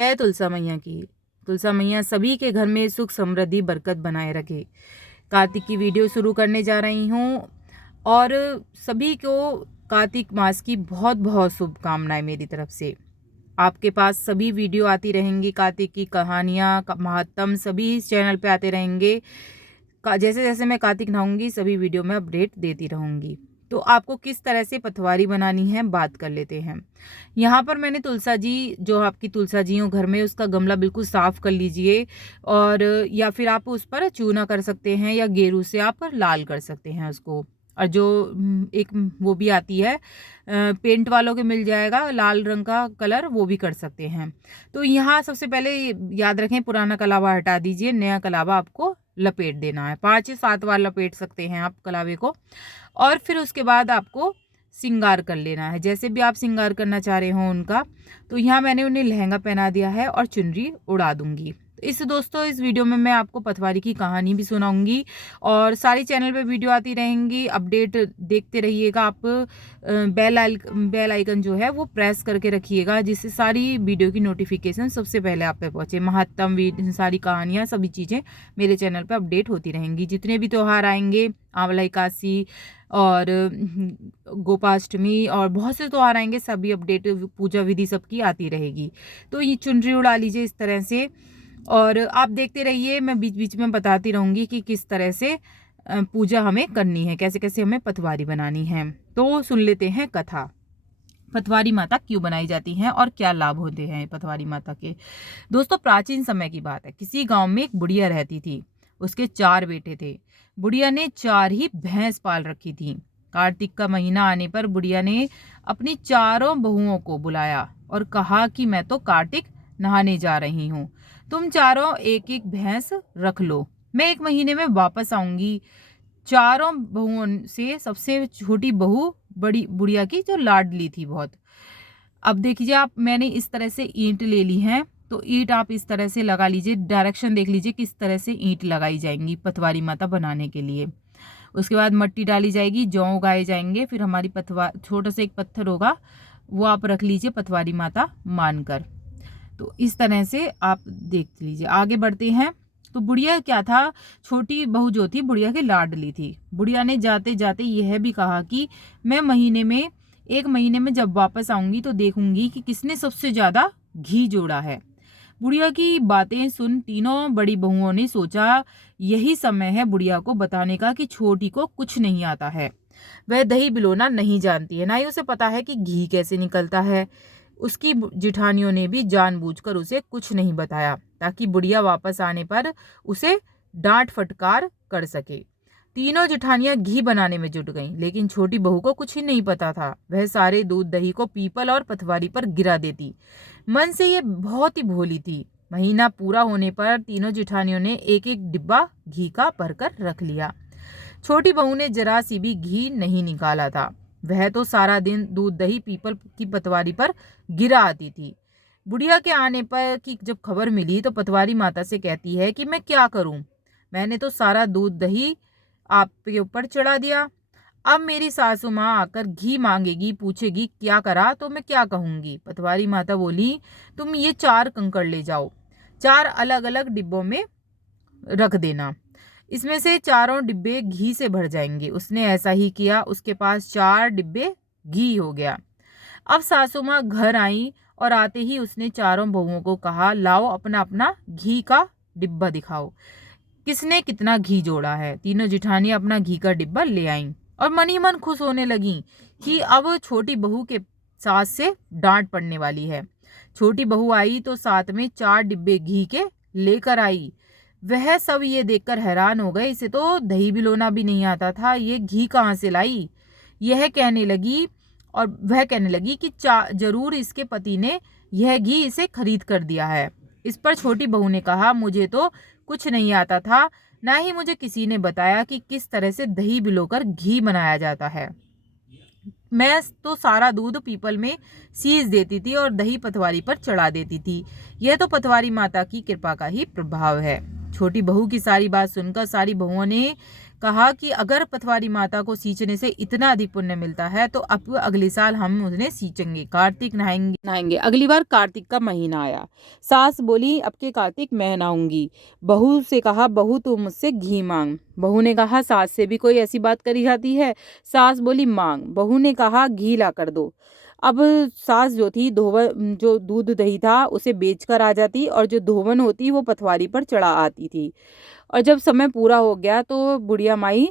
है तुलसा मैया की। तुलसा मैया सभी के घर में सुख समृद्धि बरकत बनाए रखे। कार्तिक की वीडियो शुरू करने जा रही हूँ और सभी को कार्तिक मास की बहुत बहुत शुभकामनाएं मेरी तरफ से। आपके पास सभी वीडियो आती रहेंगी, कार्तिक की कहानियाँ महात्म सभी इस चैनल पे आते रहेंगे। जैसे जैसे मैं कार्तिक नहाऊंगी सभी वीडियो में अपडेट देती रहूंगी। तो आपको किस तरह से पथवारी बनानी है बात कर लेते हैं। यहाँ पर मैंने तुलसा जी, जो आपकी तुलसा जी हो घर में, उसका गमला बिल्कुल साफ कर लीजिए। और या फिर आप उस पर चूना कर सकते हैं या गेरू से आप लाल कर सकते हैं उसको। और जो एक वो भी आती है पेंट वालों के मिल जाएगा लाल रंग का कलर, वो भी कर सकते हैं। तो यहाँ सबसे पहले याद रखें, पुराना कलावा हटा दीजिए, नया कलावा आपको लपेट देना है। 5 से 7 बार लपेट सकते हैं आप कलावे को। और फिर उसके बाद आपको श्रृंगार कर लेना है, जैसे भी आप श्रृंगार करना चाह रहे हो उनका। तो यहाँ मैंने उन्हें लहंगा पहना दिया है और चुनरी उड़ा दूंगी। तो दोस्तों इस वीडियो में मैं आपको पथवारी की कहानी भी सुनाऊंगी और सारी चैनल पे वीडियो आती रहेंगी, अपडेट देखते रहिएगा आप। बेल आइकन जो है वो प्रेस करके रखिएगा, जिससे सारी वीडियो की नोटिफिकेशन सबसे पहले आप पे पहुंचे। महत्तम सारी कहानियाँ सभी चीज़ें मेरे चैनल पे अपडेट होती रहेंगी। जितने भी त्यौहार आएंगे, आंवला एकादशी और गोपाष्टमी और बहुत से त्यौहार आएंगे, सभी अपडेट पूजा विधि सबकी आती रहेगी। तो ये चुनरी उड़ा लीजिए इस तरह से और आप देखते रहिए, मैं बीच बीच में बताती रहूँगी कि किस तरह से पूजा हमें करनी है, कैसे कैसे हमें पथवारी बनानी है। तो सुन लेते हैं कथा। पथवारी माता क्यों बनाई जाती हैं और क्या लाभ होते हैं पथवारी माता के। दोस्तों प्राचीन समय की बात है, किसी गांव में एक बुढ़िया रहती थी। उसके 4 बेटे थे। बुढ़िया ने 4 ही भैंस पाल रखी थी। कार्तिक का महीना आने पर बुढ़िया ने अपनी चारों बहुओं को बुलाया और कहा कि मैं तो कार्तिक नहाने जा रही हूँ, तुम चारों एक एक भैंस रख लो, मैं 1 महीने में वापस आऊंगी। चारों बहुओं से सबसे छोटी बहू बड़ी बुढ़िया की जो लाडली थी बहुत। अब देखिए आप, मैंने इस तरह से ईंट ले ली है, तो ईंट आप इस तरह से लगा लीजिए, डायरेक्शन देख लीजिए किस तरह से ईंट लगाई जाएंगी पथवारी माता बनाने के लिए। उसके बाद मिट्टी डाली जाएगी, जौ उगाए जाएंगे, फिर हमारी छोटा सा एक पत्थर होगा वो आप रख लीजिए पथवारी माता मानकर। तो इस तरह से आप देख लीजिए। आगे बढ़ते हैं। तो बुढ़िया क्या था, छोटी बहू जो थी बुढ़िया की लाडली थी। बुढ़िया ने जाते जाते यह भी कहा कि मैं 1 महीने में जब वापस आऊंगी तो देखूंगी कि किसने सबसे ज्यादा घी जोड़ा है। बुढ़िया की बातें सुन तीनों बड़ी बहुओं ने सोचा यही समय है बुढ़िया को बताने का कि छोटी को कुछ नहीं आता है, वह दही बिलोना नहीं जानती है, ना ही उसे पता है कि घी कैसे निकलता है। उसकी जिठानियों ने भी जानबूझकर उसे कुछ नहीं बताया ताकि बुढ़िया वापस आने पर उसे डांट फटकार कर सके। तीनों जिठानियां घी बनाने में जुट गईं, लेकिन छोटी बहू को कुछ ही नहीं पता था। वह सारे दूध दही को पीपल और पथवारी पर गिरा देती। मन से ये बहुत ही भोली थी। महीना पूरा होने पर तीनों जिठानियों ने एक एक डिब्बा घी का भरकर रख लिया। छोटी बहू ने जरा सी भी घी नहीं निकाला था। वह तो सारा दिन दूध दही पीपल की पतवारी पर गिरा आती थी। बुढ़िया के आने पर की जब खबर मिली तो पतवारी माता से कहती है कि मैं क्या करूं, मैंने तो सारा दूध दही आपके ऊपर चढ़ा दिया। अब मेरी सासू माँ आकर घी मांगेगी, पूछेगी क्या करा, तो मैं क्या कहूंगी। पतवारी माता बोली, तुम ये 4 कंकड़ ले जाओ, 4 अलग अलग डिब्बों में रख देना, इसमें से चारों डिब्बे घी से भर जाएंगे। उसने ऐसा ही किया, उसके पास 4 डिब्बे घी हो गया। अब सासू माँ घर आई और आते ही उसने चारों बहुओं को कहा, लाओ अपना अपना घी का डिब्बा दिखाओ, किसने कितना घी जोड़ा है। तीनों जिठानियां अपना घी का डिब्बा ले आईं और मन ही मन खुश होने लगी कि अब छोटी बहू के सास से डांट पड़ने वाली है। छोटी बहू आई तो साथ में 4 डिब्बे घी के लेकर आई। वह सब ये देखकर हैरान हो गए, इसे तो दही बिलोना भी नहीं आता था, ये घी कहाँ से लाई। यह कहने लगी और वह कहने लगी कि जरूर इसके पति ने यह घी इसे खरीद कर दिया है। इस पर छोटी बहू ने कहा, मुझे तो कुछ नहीं आता था, ना ही मुझे किसी ने बताया कि किस तरह से दही बिलोकर घी बनाया जाता है। मैं तो सारा दूध पीपल में सींच देती थी और दही पतवारी पर चढ़ा देती थी। यह तो पतवारी माता की कृपा का ही प्रभाव है। छोटी बहू की सारी बात सुनकर सारी बहुओं ने कहा कि अगर पटवारी माता को सींचने से इतना अधिक पुण्य मिलता है तो अब अगले साल हम उन्हें सींचेंगे। कार्तिक नहाएंगे। अगली बार कार्तिक का महीना आया। सास बोली अब के कार्तिक मैं नहाऊंगी। बहू से कहा बहू तू मुझसे घी मांग। बहू ने कहा सास से भी कोई ऐसी बात करी जाती है। सास बोली मांग। बहू ने कहा घी ला कर दो। अब सास जो थी धोवन जो दूध दही था उसे बेच कर आ जाती और जो धोवन होती वो पटवारी पर चढ़ा आती थी। और जब समय पूरा हो गया तो बुढ़िया माई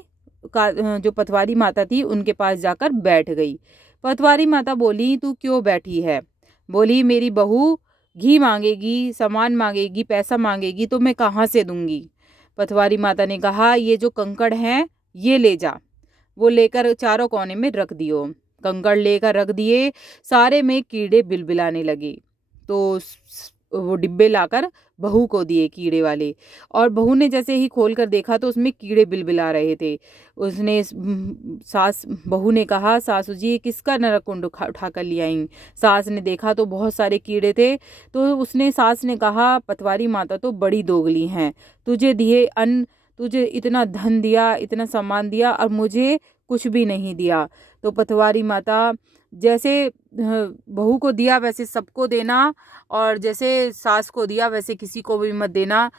का जो पटवारी माता थी उनके पास जाकर बैठ गई। पटवारी माता बोली तू क्यों बैठी है? बोली मेरी बहू घी मांगेगी, सामान मांगेगी, पैसा मांगेगी तो मैं कहाँ से दूंगी? पटवारी माता ने कहा ये जो कंकड़ हैं ये ले जा। वो लेकर चारों कोने में रख दियो। कंकड़ लेकर रख दिए। सारे में कीड़े बिलबिलाने लगे। तो वो डिब्बे लाकर बहू को दिए कीड़े वाले। और बहू ने जैसे ही खोल कर देखा तो उसमें कीड़े बिलबिला रहे थे। उसने सास बहू ने कहा सासू जी किसका नरकुंड उठा कर ले आई? सास ने देखा तो बहुत सारे कीड़े थे। तो उसने सास ने कहा पटवारी माता तो बड़ी दोगली हैं। तुझे दिए अन्न, तुझे इतना धन दिया, इतना सम्मान दिया और मुझे कुछ भी नहीं दिया। तो पटवारी माता जैसे बहू को दिया वैसे सबको देना और जैसे सास को दिया वैसे किसी को भी मत देना।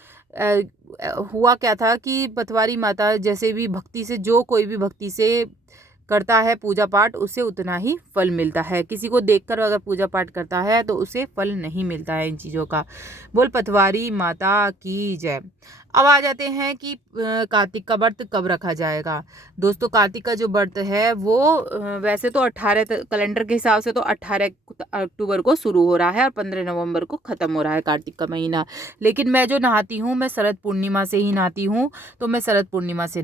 हुआ क्या था कि पटवारी माता जैसे भी भक्ति से जो कोई भी भक्ति से करता है पूजा पाठ उसे उतना ही फल मिलता है। किसी को देखकर अगर पूजा पाठ करता है तो उसे फल नहीं मिलता है इन चीज़ों का। बोल पटवारी माता की जय। अब आ जाते हैं कि कार्तिक का व्रत कब रखा जाएगा। दोस्तों कार्तिक का जो व्रत है वो वैसे तो 18 कैलेंडर के हिसाब से तो 18 अक्टूबर को शुरू हो रहा है और 15 नवंबर को ख़त्म हो रहा है कार्तिक का महीना। लेकिन मैं जो नहाती हूँ मैं शरद पूर्णिमा से ही नहाती हूँ। तो मैं शरद पूर्णिमा से